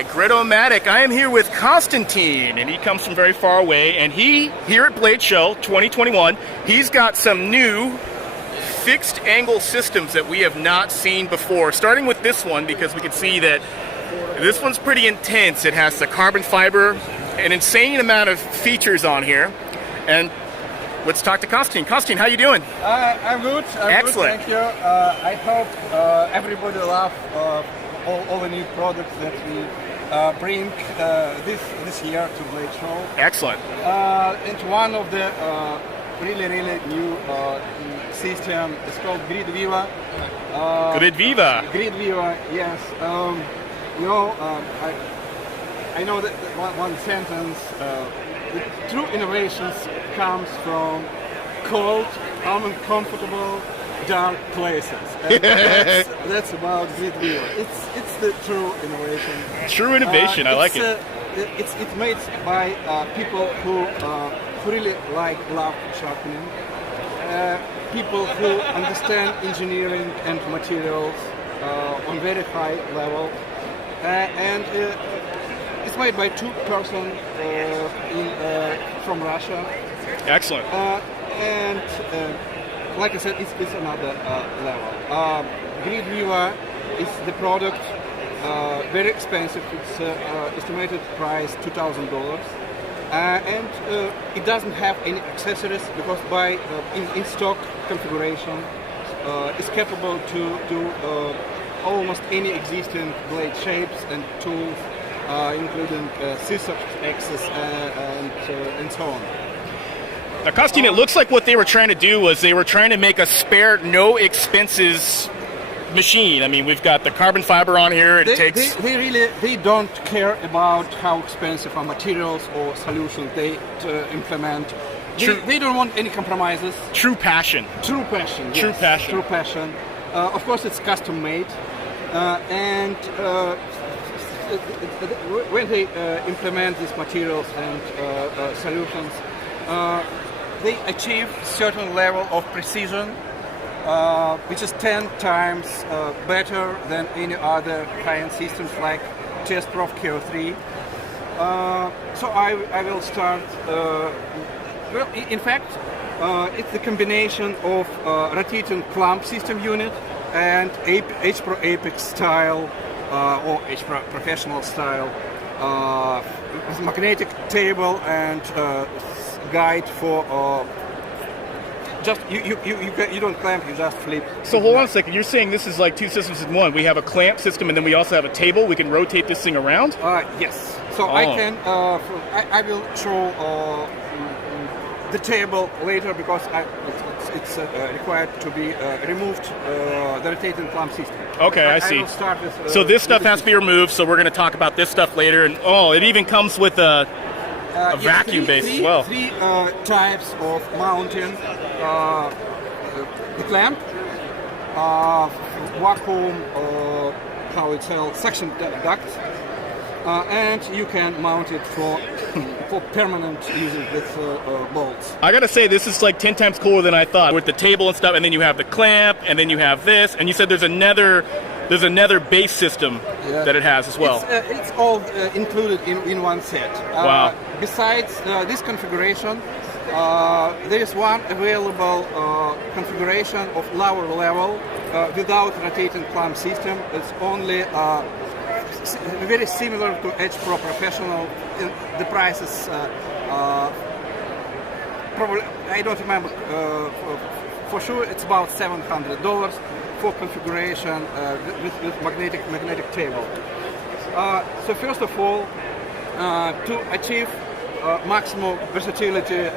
by Gritomatic. I am here with Konstantin, and he comes from very far away. And he, here at Bladeshow 2021, he's got some new fixed angle systems that we have not seen before. Starting with this one, because we can see that this one's pretty intense. It has the carbon fiber, an insane amount of features on here. And let's talk to Konstantin. Konstantin, how you doing? I'm good. Excellent. Good, thank you. I hope everybody loves all the new products that we bring this year to Bladeshow. Excellent. And one of the really new system is called Viva. Viva. Viva, yes. I know that one sentence. The true innovations comes from cold, uncomfortable, dark places. And that's about Viva. It's the true innovation. True innovation. I like it. It's made by people who really love sharpening. People who understand engineering and materials on very high level. And it's made by two persons from Russia. Excellent. And like I said, it's another level. Viva is the product, very expensive. It's estimated price $2,000. And it doesn't have any accessories because by in stock configuration is capable to do almost any existing blade shapes and tools, including scissors, axes, and so on. Now, Konstantin, it looks like what they were trying to do was they were trying to make a spare, no expenses machine. I mean, we've got the carbon fiber on here. They don't care about how expensive are materials or solutions they implement. They don't want any compromises. True passion. True passion. Yes. True passion. True passion. Of course, it's custom made, and when they implement these materials and solutions, they achieve certain level of precision, which is 10 times better than any other high-end systems like Test Prof KO3. So I will start. Well, in fact, it's the combination of rotating clamp system unit and H Pro Apex style or H Pro Professional style with magnetic table and guide for. Just you don't clamp, you just flip. So hold on a second. You're saying this is like two systems in one. We have a clamp system, and then we also have a table. We can rotate this thing around. Yes. So I can. I will show the table later because it's required to be removed. The rotating clamp system. Okay, I see. I will start with, so this stuff has to be removed. So we're going to talk about this stuff later. And it even comes with a vacuum base as well. Three types of mounting: the clamp, vacuum, how it's called, suction duct, and you can mount it for permanent using with bolts. I gotta say, this is like 10 times cooler than I thought. With the table and stuff, and then you have the clamp, and then you have this, and you said there's another base system that it has as well. It's all included in one set. Wow. Besides this configuration, there is one available configuration of lower level without rotating clamp system. It's only very similar to H Pro Professional. The price is probably, I don't remember for sure, it's about $700 for configuration with magnetic table. So first of all, to achieve maximum versatility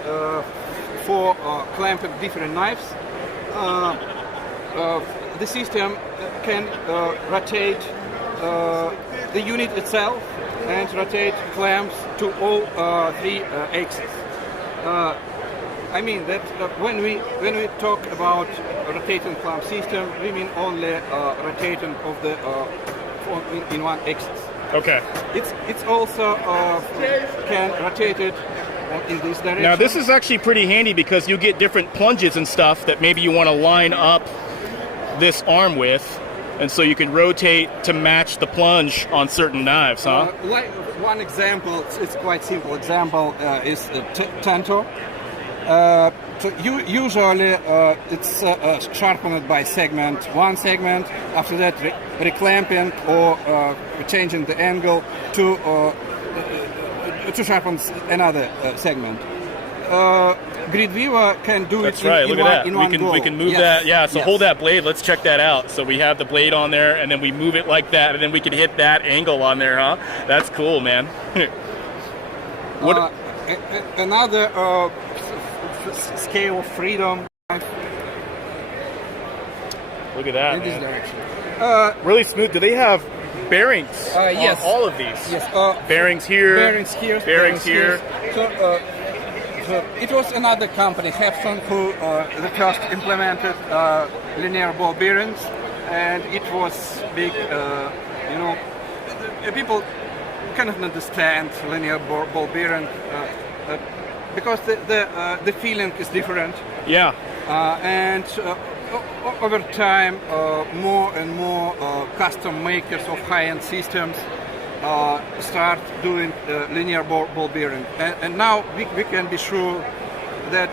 for clamping different knives, the system can rotate the unit itself and rotate clamps to all three axes. I mean that when we talk about rotating clamp system, we mean only rotating of the in one axis. Okay. It's also can rotate it in this direction. Now this is actually pretty handy because you get different plunges and stuff that maybe you want to line up this arm with. And so you can rotate to match the plunge on certain knives, huh? Like one example, it's quite simple example, is Tanto. So usually it's sharpened by segment, one segment, after that reclamping or changing the angle to sharpen another segment. Viva can do That's it right. in Look at one that. go. We can move Yes. that. Yeah. So Yes. hold that blade. Let's check that out. So we have the blade on there, and then we move it like that, and then we can hit that angle on there, huh? That's cool, man. What? Another scale of freedom Look at that, in this man. direction. Really smooth. Do they have bearings Yes. on all of these? Yes. Bearings here. Bearings here. Bearings here. So it was another company, Hepson, who the first implemented linear ball bearings, and it was big. People cannot understand linear ball bearing because the feeling is different. Yeah. And over time, more and more custom makers of high-end systems start doing linear ball bearing, and now we can be sure that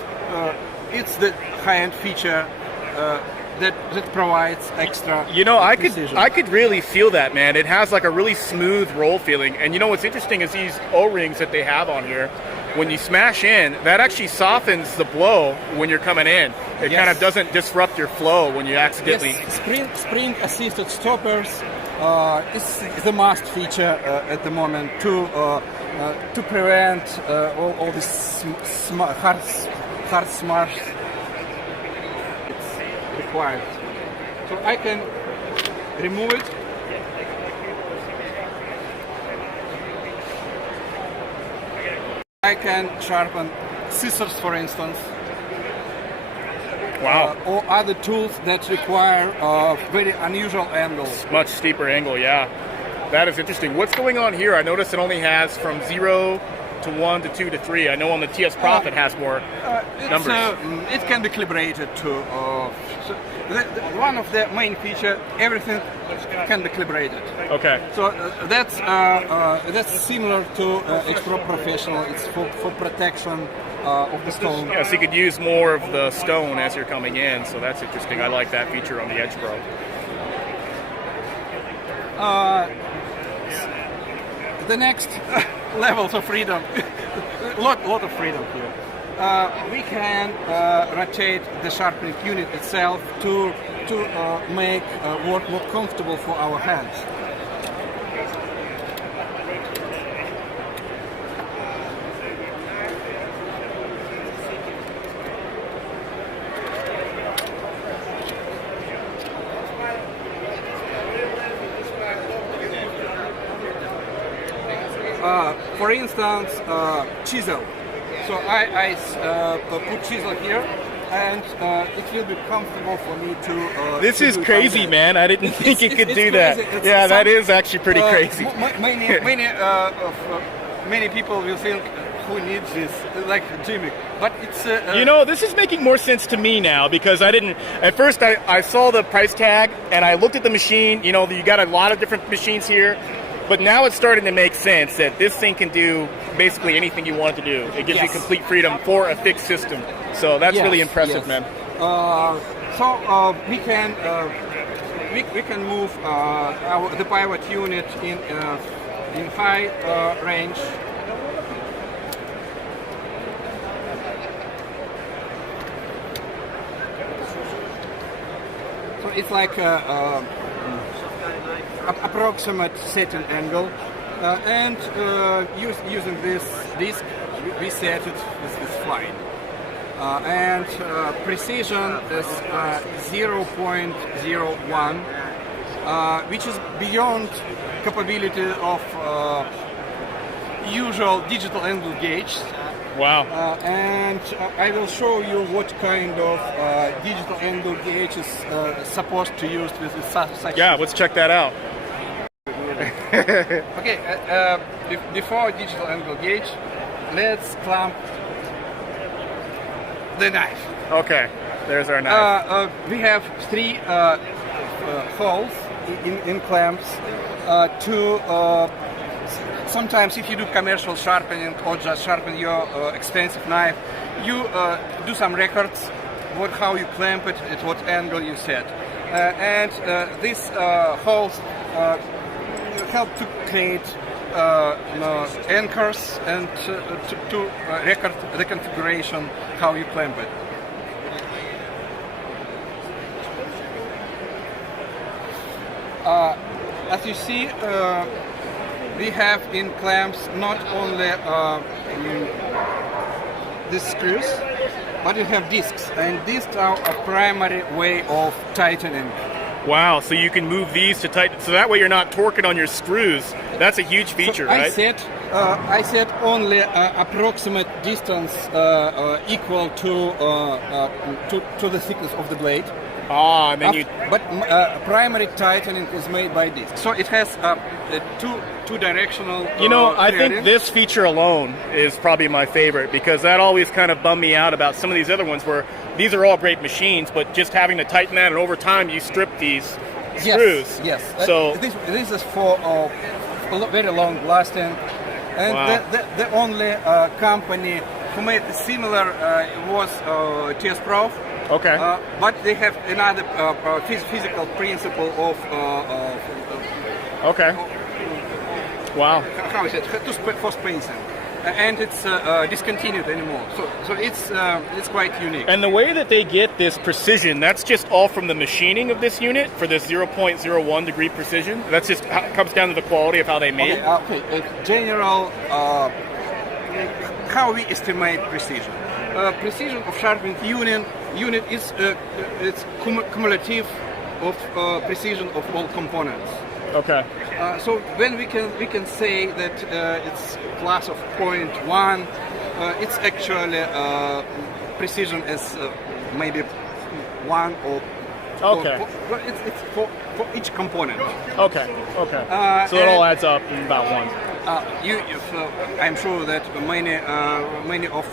it's the high-end feature that provides extra. I could really feel that, man. It has like a really smooth roll feeling, and what's interesting is these O-rings that they have on here. When you smash in, that actually softens the blow when you're coming in. It kind of doesn't disrupt your flow when you accidentally. Yes, spring-assisted stoppers is the must feature at the moment to prevent all this hard smash. It's required. So I can remove it. I can sharpen scissors, for instance. Wow. Or other tools that require very unusual angles. Much steeper angle, yeah. That is interesting. What's going on here? I noticed it only has from 0 to 1 to 2 to 3. I know on the TS Prof it has more numbers. It can be calibrated too. One of the main features, everything can be calibrated. Okay. So that's similar to X-Pro Professional. It's for protection of the stone. Yeah, so you could use more of the stone as you're coming in, so that's interesting. I like that feature on the Edge Pro. The next levels of freedom, lot of freedom here. We can rotate the sharpening unit itself to make work more comfortable for our hands. For instance, chisel. So I put chisel here, and it will be comfortable for me to. This is crazy, man. I didn't think you could do that. Yeah, that is actually pretty crazy. Many people will think, who needs this, like Jimmy, but it's this is making more sense to me now, because I didn't at first. I saw the price tag and I looked at the machine. You got a lot of different machines here, but now it's starting to make sense that this thing can do basically anything you want it to do. It gives you complete freedom for a fixed system, so that's really impressive, man. So we can move the pivot unit in high range. So it's like approximate setting angle, and using this disc, we set it with fine. And precision is 0.01, which is beyond capability of usual digital angle gauge. Wow. And I will show you what kind of digital angle gauge is supposed to use with such. Yeah, let's check that out. Okay, before digital angle gauge, let's clamp the knife. Okay, there's our knife. We have 3 holes in clamps sometimes if you do commercial sharpening or just sharpen your expensive knife, you do some records how you clamp it, at what angle you set. And these holes help to create anchors and to record the configuration how you clamp it. As you see, we have in clamps not only these screws, but you have discs, and discs are a primary way of tightening. Wow, so you can move these to tighten, so that way you're not torquing on your screws. That's a huge feature, so right? I set only approximate distance equal to the thickness of the blade. Ah, and then But primary tightening is made by disc. So it has two directional. I think this feature alone is probably my favorite, because that always kind of bummed me out about some of these other ones where these are all great machines, but just having to tighten that, and over time you strip these screws. Yes. So this is for very long lasting, and wow. the only company who made similar was TS Prof. Okay. But they have another physical principle of. Okay. Wow. How is it? For spacing, and it's discontinued anymore. So it's quite unique. And the way that they get this precision, that's just all from the machining of this unit for this 0.01 degree precision. That's just comes down to the quality of how they made it. Okay. General, how we estimate precision. Precision of sharpening unit is it's cumulative of precision of all components. Okay. So when we can say that it's class of 0.1, it's actually precision as maybe 1 or. Okay. It's for each component. Okay. So it all adds up in about 1. I'm sure that many of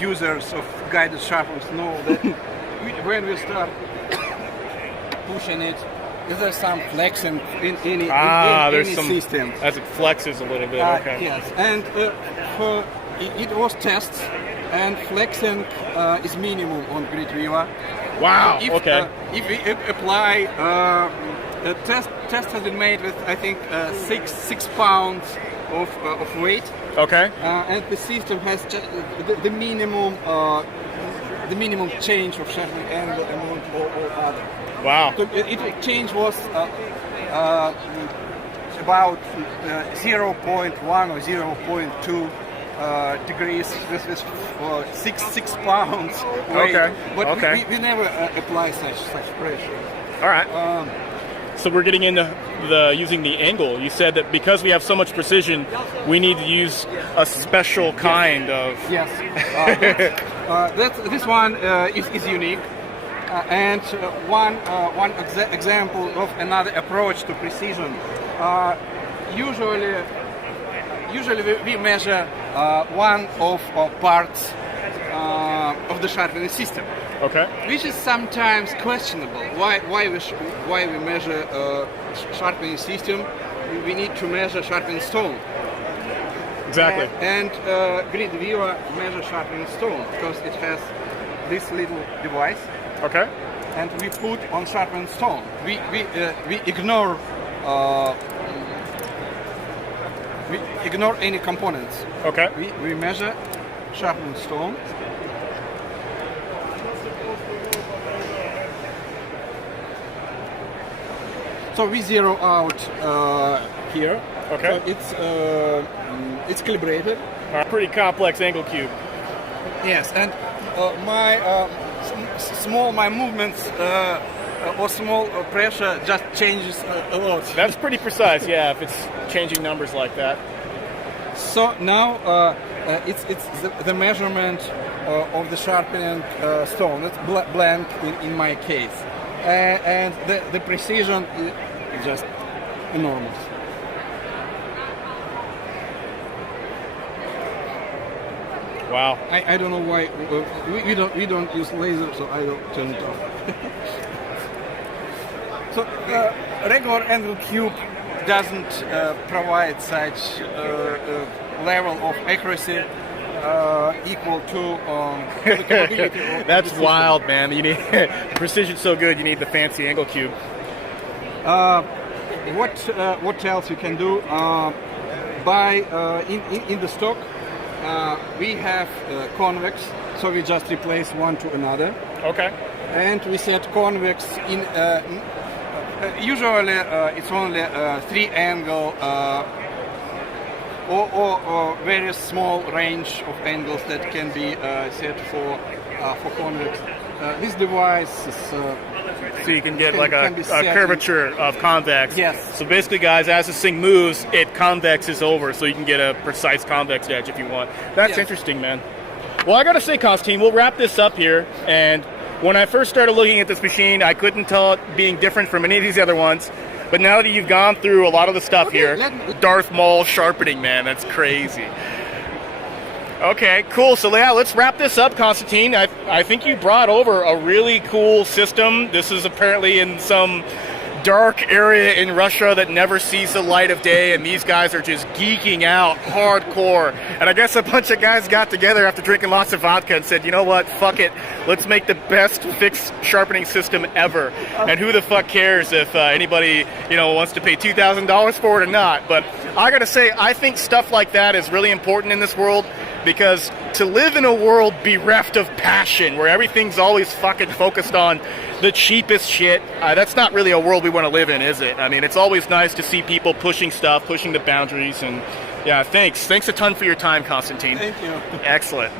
users of guided sharpens know that when we start pushing it, is there some flexing in any system? As it flexes a little bit. Okay. Yes, and it was tests, and flexing is minimum on Viva. Wow. If we apply, the test has been made with I think 6 pounds of weight. Okay. And the system has the minimum change of sharpening angle among all other. Wow. So it change was about 0.1 or 0.2 degrees with 6 pounds weight. Okay. But we never apply such pressure. All right. So we're getting into using the angle. You said that because we have so much precision, we need to use a special kind of. Yes. This one is unique. And one example of another approach to precision. Usually we measure one of parts of the sharpening system. Okay. Which is sometimes questionable. Why we measure sharpening system? We need to measure sharpening stone. Exactly. And Viva measures sharpening stone because it has this little device. Okay. And we put on sharpened stone. We ignore any components. Okay. We measure sharpened stone. So we zero out here. Okay. So it's calibrated. Pretty complex angle cube. Yes, and my movements or small pressure just changes a lot. That's pretty precise, yeah, if it's changing numbers like that. So now it's the measurement of the sharpening stone. It's blank in my case, and the precision is just enormous. Wow. I don't know why we don't use laser, so I don't turn it off. So regular angle cube doesn't provide such level of accuracy equal to the capability of That's the wild, man. You need precision's so good. You need the fancy angle cube. What else you can do? In the stock, we have Convex, so we just replace one to another. Okay. And we set Convex in. Usually, it's only 3-angle or very small range of angles that can be set for Convex. This device is. So you can get like a curvature of convex. Yes. So basically, guys, as this thing moves, it convexes over, so you can get a precise convex edge if you want. That's interesting, man. Well, I gotta say, Konstantin, we'll wrap this up here. And when I first started looking at this machine, I couldn't tell it being different from any of these other ones. But now that you've gone through a lot of the stuff here, Darth Maul sharpening, man, that's crazy. Okay, cool. So yeah, let's wrap this up, Konstantin. I think you brought over a really cool system. This is apparently in some dark area in Russia that never sees the light of day, and these guys are just geeking out hardcore. And I guess a bunch of guys got together after drinking lots of vodka and said, you know what, fuck it, let's make the best fixed sharpening system ever. And who the fuck cares if anybody, wants to pay $2,000 for it or not. But I gotta say, I think stuff like that is really important in this world, because to live in a world bereft of passion, where everything's always fucking focused on the cheapest shit, that's not really a world we want to live in, is it? I mean, it's always nice to see people pushing stuff, pushing the boundaries, and yeah, thanks. Thanks a ton for your time, Konstantin. Thank you. Excellent.